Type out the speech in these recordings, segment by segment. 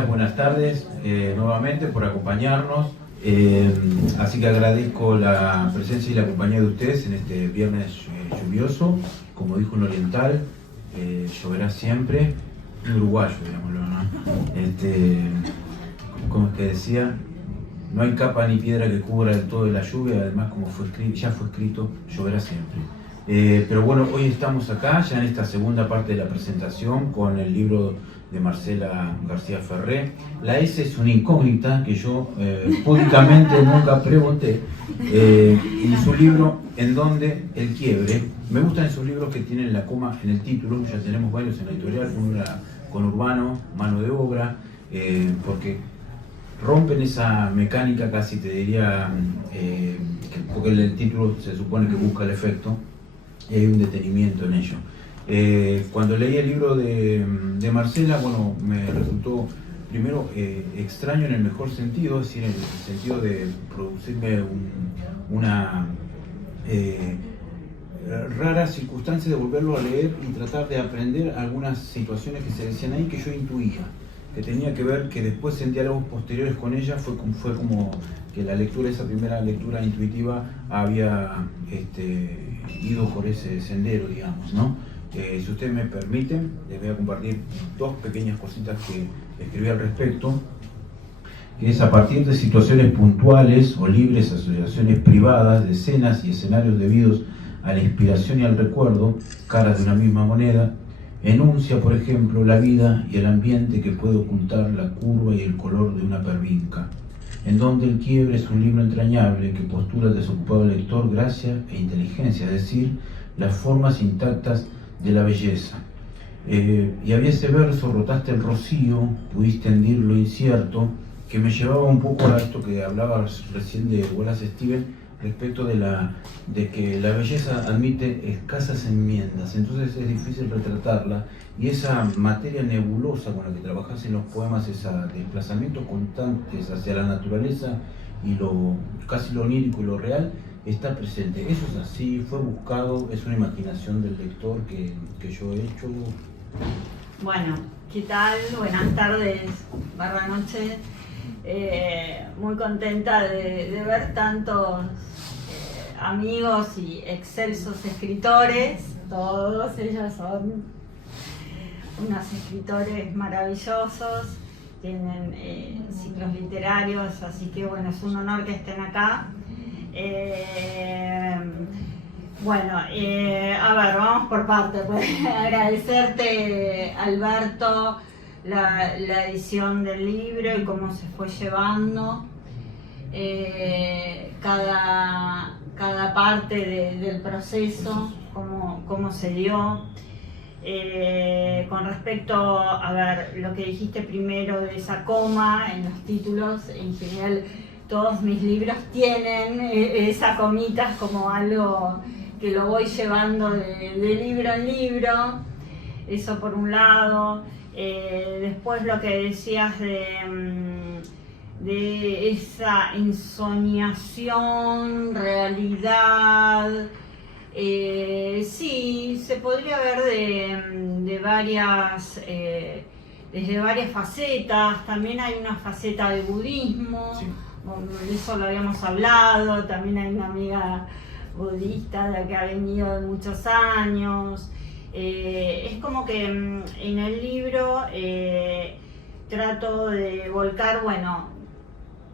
gracias, buenas tardes nuevamente por acompañarnos. Así que agradezco la presencia y la compañía de ustedes en este viernes lluvioso. Como dijo un oriental, lloverá siempre, un uruguayo, digámoslo, ¿no? Como es que decía, no hay capa ni piedra que cubra del todo de la lluvia, además como ya fue escrito, lloverá siempre. Pero bueno, hoy estamos acá, ya en esta segunda parte de la presentación, con el libro de Marcela García Ferré. La S es una incógnita que yo públicamente nunca pregunté. Y su libro, En donde el quiebre. Me gustan esos libros que tienen la coma en el título, ya tenemos varios en la editorial, uno con Urbano, Mano de Obra, porque rompen esa mecánica, casi te diría, porque el título se supone que busca el efecto, y hay un detenimiento en ello. Cuando leí el libro de Marcela, bueno, me resultó primero extraño en el mejor sentido, es decir, en el sentido de producirme una rara circunstancia de volverlo a leer y tratar de aprender algunas situaciones que se decían ahí que yo intuía, que tenía que ver, que después en diálogos posteriores con ella fue como que la lectura, esa primera lectura intuitiva había ido por ese sendero, digamos, ¿no? Si ustedes me permiten, les voy a compartir dos pequeñas cositas que escribí al respecto, que es a partir de situaciones puntuales o libres asociaciones privadas de escenas y escenarios debidos a la inspiración y al recuerdo, caras de una misma moneda, enuncia, por ejemplo, la vida y el ambiente que puede ocultar la curva y el color de una pervinca. En donde el quiebre es un libro entrañable que postula al desocupado lector gracia e inteligencia, es decir, las formas intactas de la belleza. Y había ese verso, rotaste el rocío, pudiste hendir lo incierto, que me llevaba un poco a esto que hablaba recién de Wallace Stevens, respecto de que la belleza admite escasas enmiendas, entonces es difícil retratarla, y esa materia nebulosa con la que trabajas en los poemas, ese desplazamiento constantes hacia la naturaleza y casi lo onírico y lo real, está presente. Eso es así, fue buscado, es una imaginación del lector que yo he hecho. Bueno, ¿qué tal? Buenas tardes, barra noche. Muy contenta de ver tantos amigos y excelsos escritores. Todos ellos son unos escritores maravillosos, tienen ciclos literarios, así que bueno, es un honor que estén acá. Bueno, a ver, vamos por partes. Pues, agradecerte, Alberto, la edición del libro y cómo se fue llevando cada parte del proceso, cómo se dio. Con respecto a ver, lo que dijiste primero de esa coma en los títulos, en general todos mis libros tienen esa comita como algo que lo voy llevando de libro en libro, eso por un lado. Después lo que decías de esa ensoñación, realidad, sí, se podría ver desde varias facetas. También hay una faceta de budismo, sí. De eso lo habíamos hablado, también hay una amiga budista que ha venido de muchos años. Es como que en el libro trato de volcar, bueno,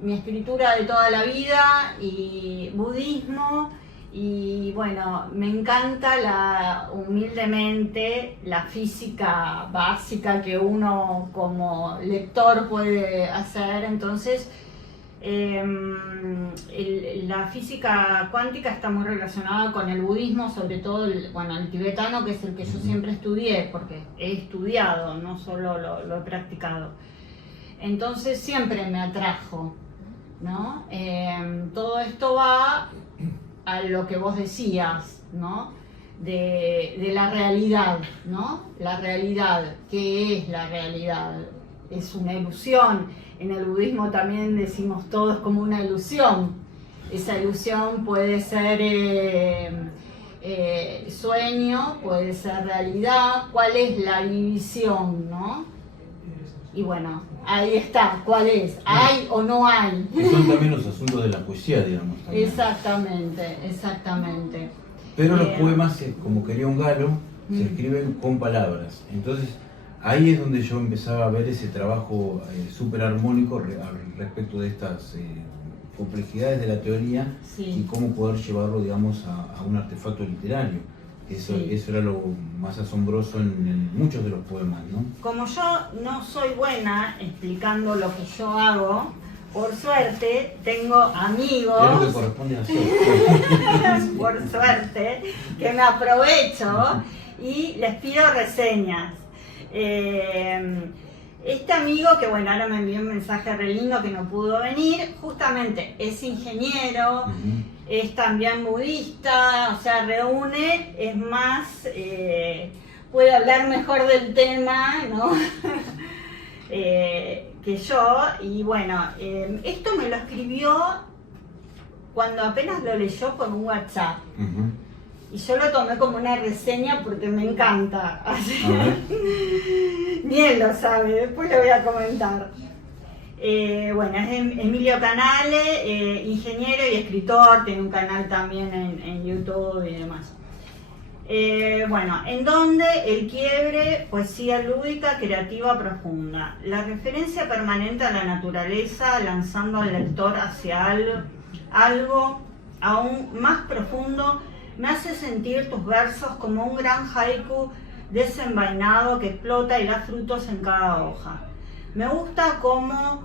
mi escritura de toda la vida y budismo, y bueno, me encanta humildemente la física básica que uno como lector puede hacer. Entonces la física cuántica está muy relacionada con el budismo, sobre todo el tibetano, que es el que yo siempre estudié, porque he estudiado, no solo lo he practicado. Entonces siempre me atrajo, ¿no? Todo esto va a lo que vos decías, ¿no? De la realidad, ¿no? La realidad, ¿qué es la realidad? Es una ilusión. En el budismo también decimos todo es como una ilusión. Esa ilusión puede ser sueño, puede ser realidad. ¿Cuál es la división, no? Y bueno, ahí está, ¿cuál es? ¿Hay o no hay? Que son también los asuntos de la poesía, digamos. También. Exactamente, exactamente. Pero los poemas, como quería un galo, se escriben con palabras. Entonces, ahí es donde yo empezaba a ver ese trabajo súper armónico respecto de estas complejidades de la teoría y cómo poder llevarlo, digamos, a un artefacto literario. Eso era lo más asombroso en muchos de los poemas, ¿no? Como yo no soy buena explicando lo que yo hago, por suerte tengo amigos. Es lo que corresponde hacer. Por suerte, que me aprovecho y les pido reseñas. Este amigo, que bueno, ahora me envió un mensaje re lindo que no pudo venir, justamente es ingeniero, es también budista, o sea, reúne, es más, puede hablar mejor del tema, ¿no? Que yo, y bueno, esto me lo escribió cuando apenas lo leyó por un WhatsApp. Y yo lo tomé como una reseña porque me encanta. Así. Ni él lo sabe, después lo voy a comentar. Bueno, es Emilio Canale, ingeniero y escritor, tiene un canal también en YouTube y demás. Bueno, en donde el quiebre, poesía lúdica, creativa, profunda. La referencia permanente a la naturaleza, lanzando al lector hacia algo aún más profundo, me hace sentir tus versos como un gran haiku desenvainado que explota y da frutos en cada hoja. Me gusta cómo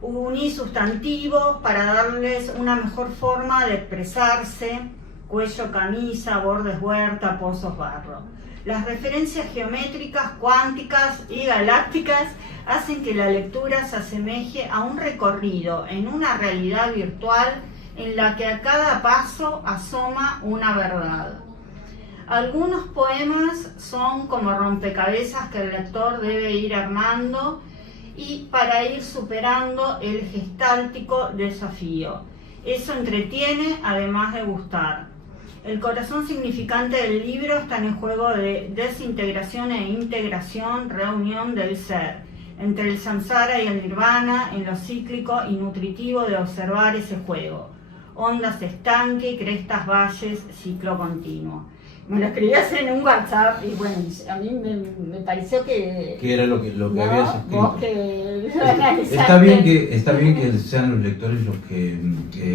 uní sustantivos para darles una mejor forma de expresarse: cuello, camisa, bordes, huerta, pozos, barro. Las referencias geométricas, cuánticas y galácticas hacen que la lectura se asemeje a un recorrido en una realidad virtual en la que a cada paso asoma una verdad. Algunos poemas son como rompecabezas que el lector debe ir armando y para ir superando el gestáltico desafío. Eso entretiene, además de gustar. El corazón significante del libro está en el juego de desintegración e integración, reunión del ser, entre el samsara y el nirvana, en lo cíclico y nutritivo de observar ese juego. Ondas estanque, crestas, valles, ciclo continuo. Me lo escribías en un WhatsApp y bueno, a mí me pareció que... ¿Qué era lo que ¿no? habías escrito? Vos que lo analizaste. Está bien que sean los lectores los que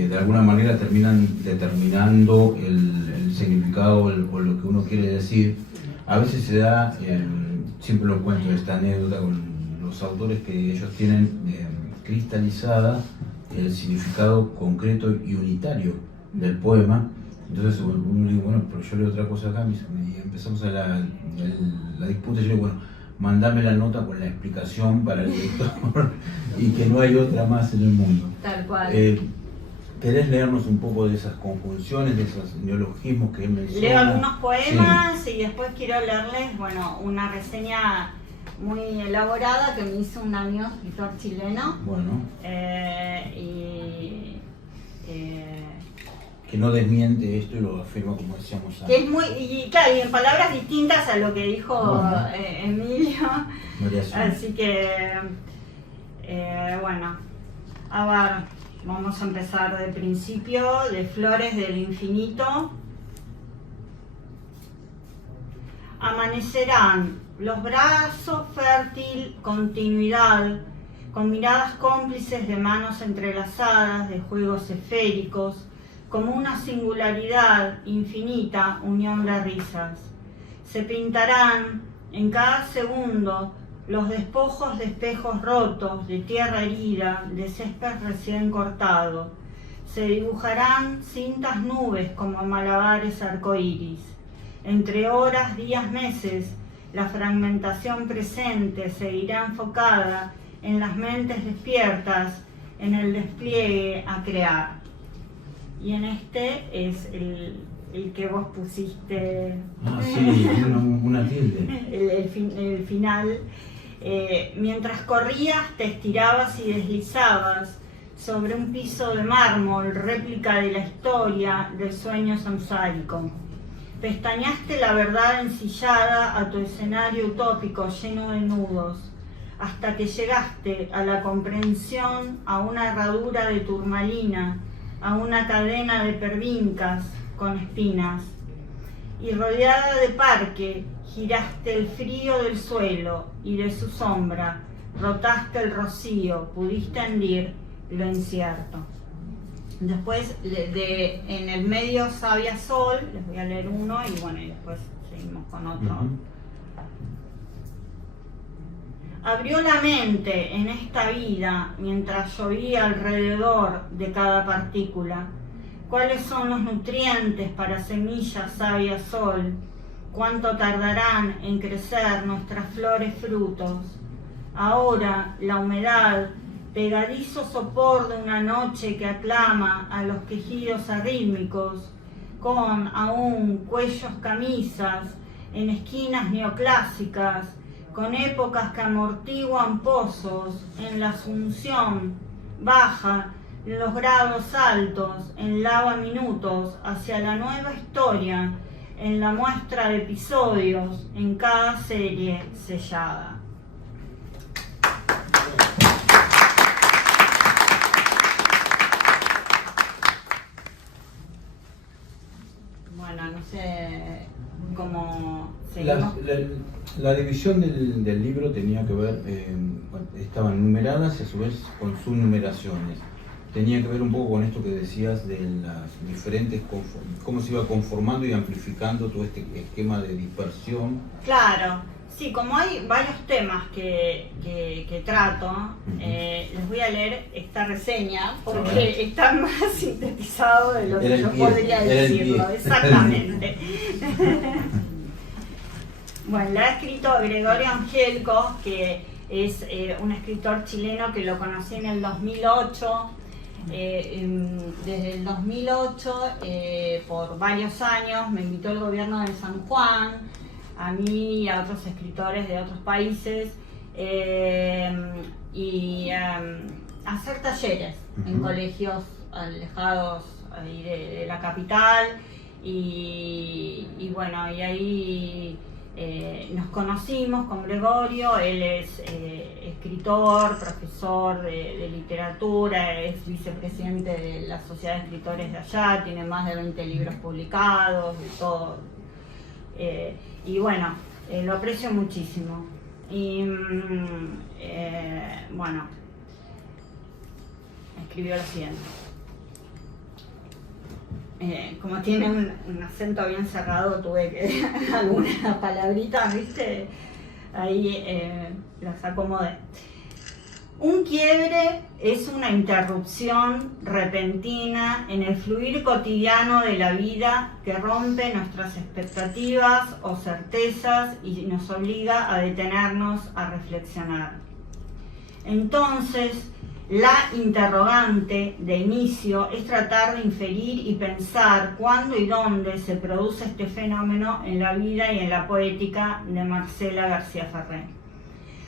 de alguna manera terminan determinando el significado o lo que uno quiere decir. A veces se da, siempre lo cuento, esta anécdota con los autores que ellos tienen cristalizada el significado concreto y unitario del poema. Entonces uno dice, bueno, pero yo leo otra cosa acá y empezamos a la disputa. Yo digo, bueno, mandame la nota con la explicación para el lector y que no hay otra más en el mundo. Tal cual. ¿Querés leernos un poco de esas conjunciones, de esos neologismos que él menciona? Leo algunos poemas y después quiero leerles, bueno, una reseña muy elaborada que me hizo un amigo escritor chileno. Bueno. Que no desmiente esto y lo afirma como decíamos antes. Que es muy, y claro, y en palabras distintas a lo que dijo Emilio. Así que, bueno, a ver, vamos a empezar del principio, de Flores del Infinito. Amanecerán los brazos fértil, continuidad, con miradas cómplices de manos entrelazadas, de juegos esféricos, como una singularidad infinita, unión de risas. Se pintarán en cada segundo los despojos de espejos rotos, de tierra herida, de césped recién cortado. Se dibujarán cintas nubes como malabares arcoíris. Entre horas, días, meses, la fragmentación presente seguirá enfocada en las mentes despiertas, en el despliegue a crear. Y en este es el que vos pusiste. Sí, una tilde. El final. Mientras corrías, te estirabas y deslizabas sobre un piso de mármol, réplica de la historia del sueño samsárico. Pestañaste la verdad ensillada a tu escenario utópico lleno de nudos. hasta que llegaste a la comprensión, a una herradura de turmalina, a una cadena de pervincas con espinas. Y rodeada de parque, giraste el frío del suelo y de su sombra, rotaste el rocío, pudiste hendir lo incierto. Después, en el medio, Sabia Sol, les voy a leer uno y bueno, y después seguimos con otro. Abrió la mente en esta vida mientras llovía alrededor de cada partícula. ¿Cuáles son los nutrientes para semillas, Sabia Sol? ¿Cuánto tardarán en crecer nuestras flores frutos? Ahora la humedad, pegadizo sopor de una noche que aclama a los quejidos arrítmicos, con aún cuellos camisas en esquinas neoclásicas, con épocas que amortiguan pozos en la asunción baja, en los grados altos, en lava minutos, hacia la nueva historia, en la muestra de episodios, en cada serie sellada. Bueno, no sé cómo seguimos. La división del libro tenía que ver, estaban numeradas y a su vez con sus numeraciones. Tenía que ver un poco con esto que decías de las diferentes, cómo se iba conformando y amplificando todo este esquema de dispersión. Claro, sí, como hay varios temas que trato, les voy a leer esta reseña porque está más sintetizado de lo que yo podría decirlo. Exactamente. Bueno, la ha escrito Gregorio Angélico, que es un escritor chileno que lo conocí en el 2008. Desde el 2008, por varios años, me invitó el gobierno de San Juan, a mí y a otros escritores de otros países, a hacer talleres en colegios alejados ahí de la capital, y bueno, y ahí nos conocimos con Gregorio. Él es escritor, profesor de literatura, es vicepresidente de la Sociedad de Escritores de allá, tiene más de 20 libros publicados y todo. Y bueno, lo aprecio muchísimo. Y bueno, escribió lo siguiente. Como tiene un acento bien cerrado, tuve que algunas palabritas, ¿viste? Ahí las acomodé. Un quiebre es una interrupción repentina en el fluir cotidiano de la vida que rompe nuestras expectativas o certezas y nos obliga a detenernos a reflexionar. Entonces, la interrogante de inicio es tratar de inferir y pensar cuándo y dónde se produce este fenómeno en la vida y en la poética de Marcela García Ferrer.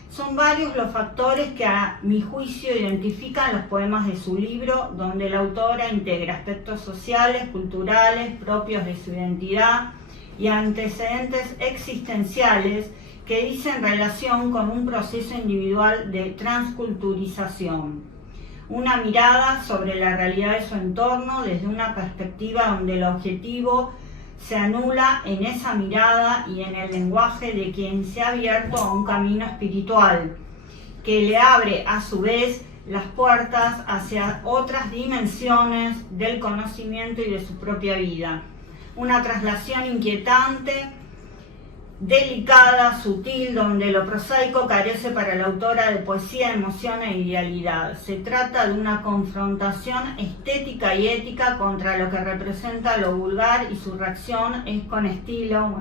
Son varios los factores que a mi juicio identifican los poemas de su libro, donde la autora integra aspectos sociales, culturales, propios de su identidad y antecedentes existenciales que dicen relación con un proceso individual de transculturización. Una mirada sobre la realidad de su entorno desde una perspectiva donde el objetivo se anula en esa mirada y en el lenguaje de quien se ha abierto a un camino espiritual, que le abre a su vez las puertas hacia otras dimensiones del conocimiento y de su propia vida. Una traslación inquietante, delicada, sutil, donde lo prosaico carece para la autora de poesía, emoción e idealidad. Se trata de una confrontación estética y ética contra lo que representa lo vulgar, y su reacción es con estilo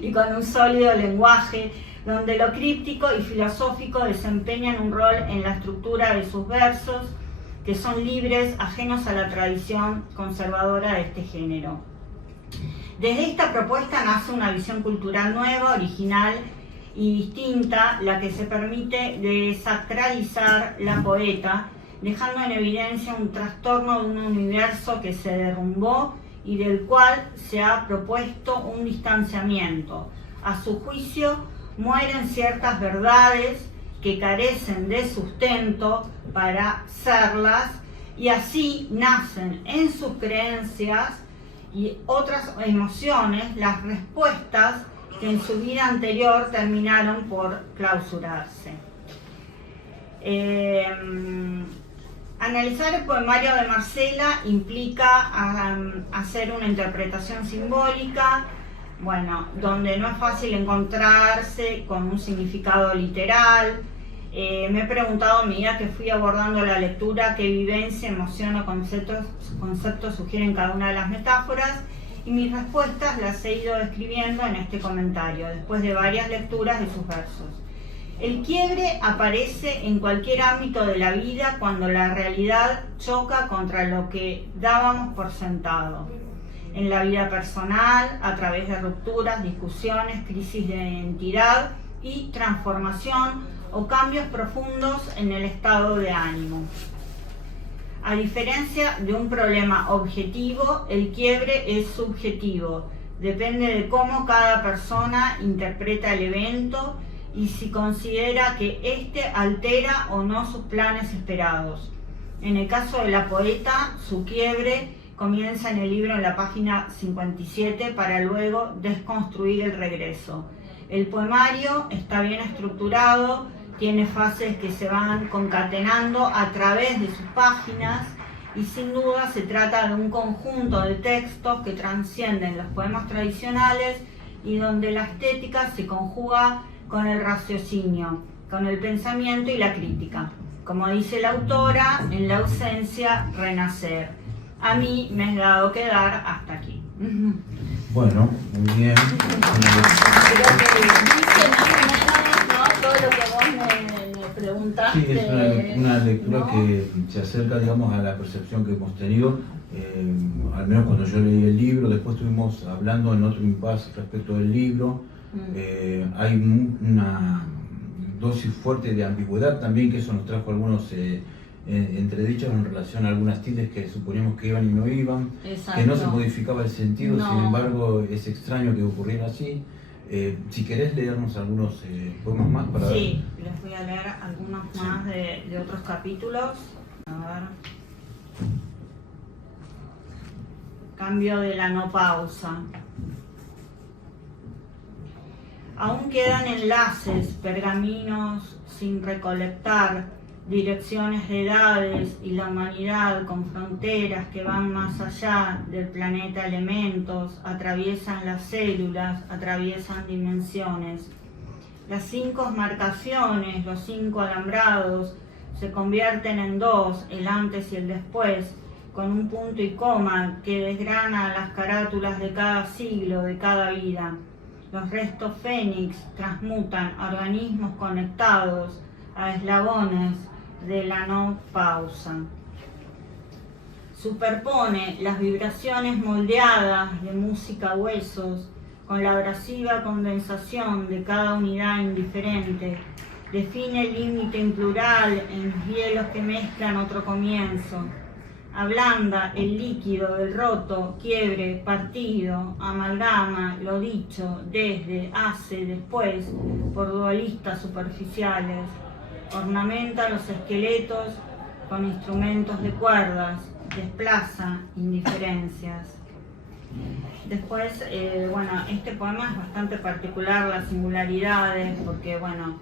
y con un sólido lenguaje, donde lo críptico y filosófico desempeñan un rol en la estructura de sus versos, que son libres, ajenos a la tradición conservadora de este género. Desde esta propuesta nace una visión cultural nueva, original y distinta, la que se permite desacralizar la poeta, dejando en evidencia un trastorno de un universo que se derrumbó y del cual se ha propuesto un distanciamiento. A su juicio, mueren ciertas verdades que carecen de sustento para serlas, y así nacen en sus creencias y otras emociones las respuestas que en su vida anterior terminaron por clausurarse. Analizar el poemario de Marcela implica hacer una interpretación simbólica, bueno, donde no es fácil encontrarse con un significado literal. Me he preguntado a medida que fui abordando la lectura qué vivencia, emoción o conceptos sugieren cada una de las metáforas, y mis respuestas las he ido escribiendo en este comentario, después de varias lecturas de sus versos. El quiebre aparece en cualquier ámbito de la vida cuando la realidad choca contra lo que dábamos por sentado. En la vida personal, a través de rupturas, discusiones, crisis de identidad y transformación o cambios profundos en el estado de ánimo. A diferencia de un problema objetivo, el quiebre es subjetivo. Depende de cómo cada persona interpreta el evento y si considera que éste altera o no sus planes esperados. En el caso de la poeta, su quiebre comienza en el libro en la página 57 para luego desconstruir el regreso. El poemario está bien estructurado, tiene fases que se van concatenando a través de sus páginas y sin duda se trata de un conjunto de textos que trascienden los poemas tradicionales y donde la estética se conjuga con el raciocinio, con el pensamiento y la crítica. Como dice la autora, en la ausencia, renacer. A mí me has dado quedar hasta aquí. Bueno, muy bien. Creo que dice más o menos, ¿no?, todo lo que vos me preguntaste. Sí, es una lectura, ¿no?, que se acerca, digamos, a la percepción que hemos tenido, al menos cuando yo leí el libro. Después estuvimos hablando en otro impasse respecto del libro. Hay una dosis fuerte de ambigüedad también, que eso nos trajo algunos entredichos en relación a algunas tildes que suponíamos que iban y no iban. Exacto. Que no se modificaba el sentido, no. Sin embargo es extraño que ocurriera así. Si querés leernos algunos poemas más para sí, ver. Les voy a leer algunos más de otros capítulos. A ver. Cambio de la no pausa. Aún quedan enlaces, pergaminos sin recolectar, direcciones de edades y la humanidad con fronteras que van más allá del planeta elementos, atraviesan las células, atraviesan dimensiones. Las 5 marcaciones, los 5 alambrados, se convierten en 2, el antes y el después, con un punto y coma que desgrana las carátulas de cada siglo, de cada vida. Los restos fénix transmutan organismos conectados a eslabones de la no pausa. Superpone las vibraciones moldeadas de música huesos con la abrasiva condensación de cada unidad indiferente. Define el límite implural en hielos que mezclan otro comienzo. Ablanda el líquido del roto, quiebre, partido, amalgama lo dicho, desde, hace, después, por dualistas superficiales. Ornamenta los esqueletos con instrumentos de cuerdas, desplaza indiferencias. Después, bueno, este poema es bastante particular, las singularidades, porque, bueno,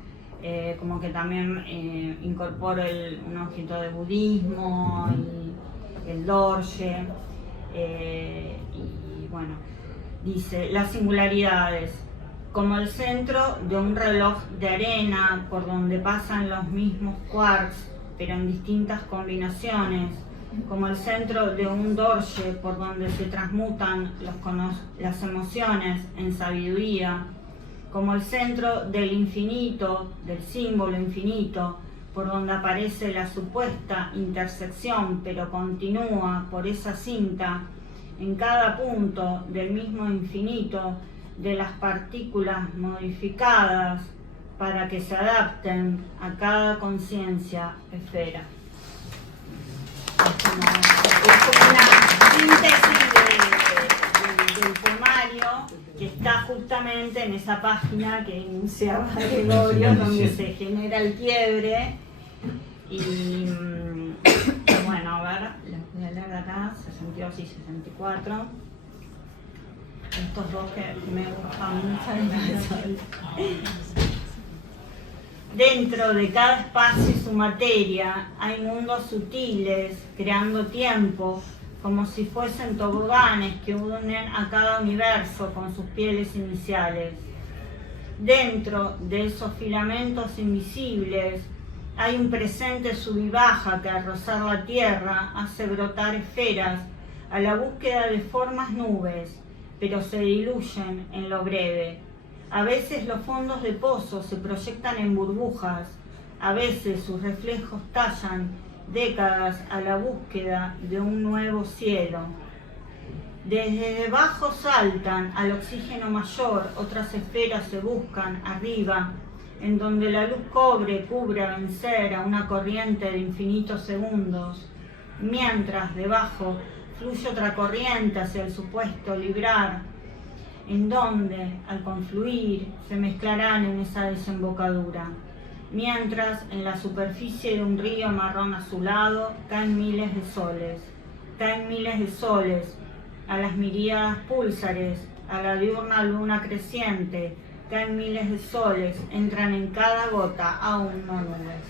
como que también incorpora un objeto de budismo y el dorje, y bueno, dice, las singularidades, como el centro de un reloj de arena por donde pasan los mismos quarks, pero en distintas combinaciones, como el centro de un dorje por donde se transmutan las emociones en sabiduría, como el centro del infinito, del símbolo infinito, por donde aparece la supuesta intersección, pero continúa por esa cinta, en cada punto del mismo infinito, de las partículas modificadas para que se adapten a cada conciencia esfera. Es como una síntesis del poemario que está está justamente en esa página que enunciaba Gregorio, donde se genera el quiebre. Y bueno, a ver, les voy a leer acá, 62 y 64. Estos dos que me gustan mucho. Dentro de cada espacio y su materia hay mundos sutiles, creando tiempo, como si fuesen toboganes que unen a cada universo con sus pieles iniciales. Dentro de esos filamentos invisibles hay un presente sub y baja que al rozar la tierra hace brotar esferas a la búsqueda de formas nubes, pero se diluyen en lo breve. A veces los fondos de pozos se proyectan en burbujas, a veces sus reflejos tallan décadas a la búsqueda de un nuevo cielo. Desde debajo saltan al oxígeno mayor, otras esferas se buscan arriba, en donde la luz cobre cubre a vencer a una corriente de infinitos segundos, mientras debajo fluye otra corriente hacia el supuesto librar, en donde, al confluir, se mezclarán en esa desembocadura. Mientras, en la superficie de un río marrón azulado, caen miles de soles, a las miríadas púlsares, a la diurna luna creciente, caen miles de soles, entran en cada gota, aún no nubes.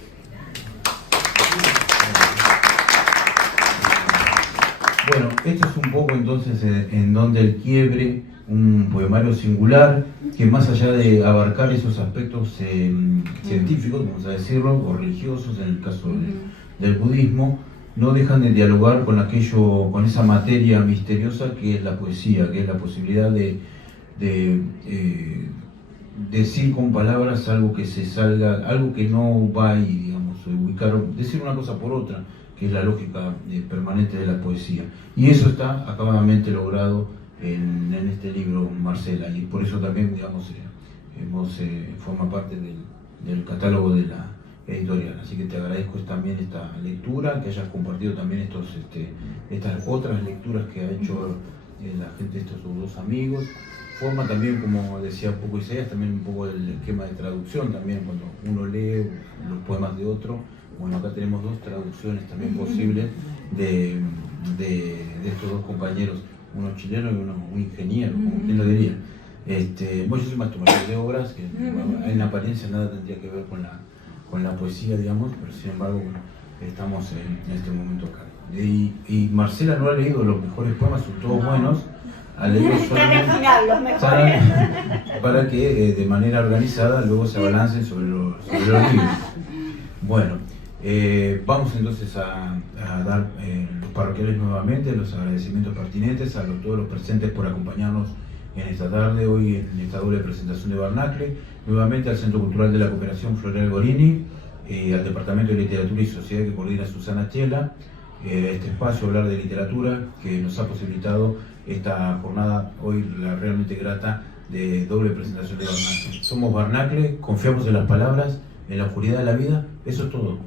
Bueno, esto es un poco entonces en donde el quiebre, un poemario singular, que más allá de abarcar esos aspectos científicos, vamos a decirlo, o religiosos, en el caso del budismo, no dejan de dialogar con con esa materia misteriosa que es la poesía, que es la posibilidad de decir con palabras algo que se salga, algo que no va ahí, digamos, ubicar, decir una cosa por otra, que es la lógica permanente de la poesía. Y eso está acabadamente logrado en este libro, Marcela, y por eso también, digamos, forma parte del catálogo de la editorial. Así que te agradezco también esta lectura, que hayas compartido también estas otras lecturas que ha hecho la gente, estos dos amigos. Forma también, como decía un poco Isaías, también un poco el esquema de traducción también, cuando uno lee los poemas de otro. Bueno, acá tenemos dos traducciones también posibles de estos dos compañeros, uno chileno y uno un ingeniero, como quien lo diría. Bueno, yo soy maestro de obras, que en apariencia nada tendría que ver con la poesía, digamos, pero sin embargo, bueno, estamos en este momento acá. Y Marcela no ha leído los mejores poemas, son todos buenos, ha leído solamente para que de manera organizada luego se abalancen sobre los libros. Bueno, vamos entonces a dar los parroquiales nuevamente, los agradecimientos pertinentes a todos los presentes por acompañarnos en esta tarde, hoy en esta doble presentación de Barnacle, nuevamente al Centro Cultural de la Cooperación Floreal Gorini, al Departamento de Literatura y Sociedad que coordina Susana Chela, este espacio Hablar de Literatura que nos ha posibilitado esta jornada hoy realmente grata de doble presentación de Barnacle. Somos Barnacle, confiamos en las palabras, en la oscuridad de la vida, eso es todo.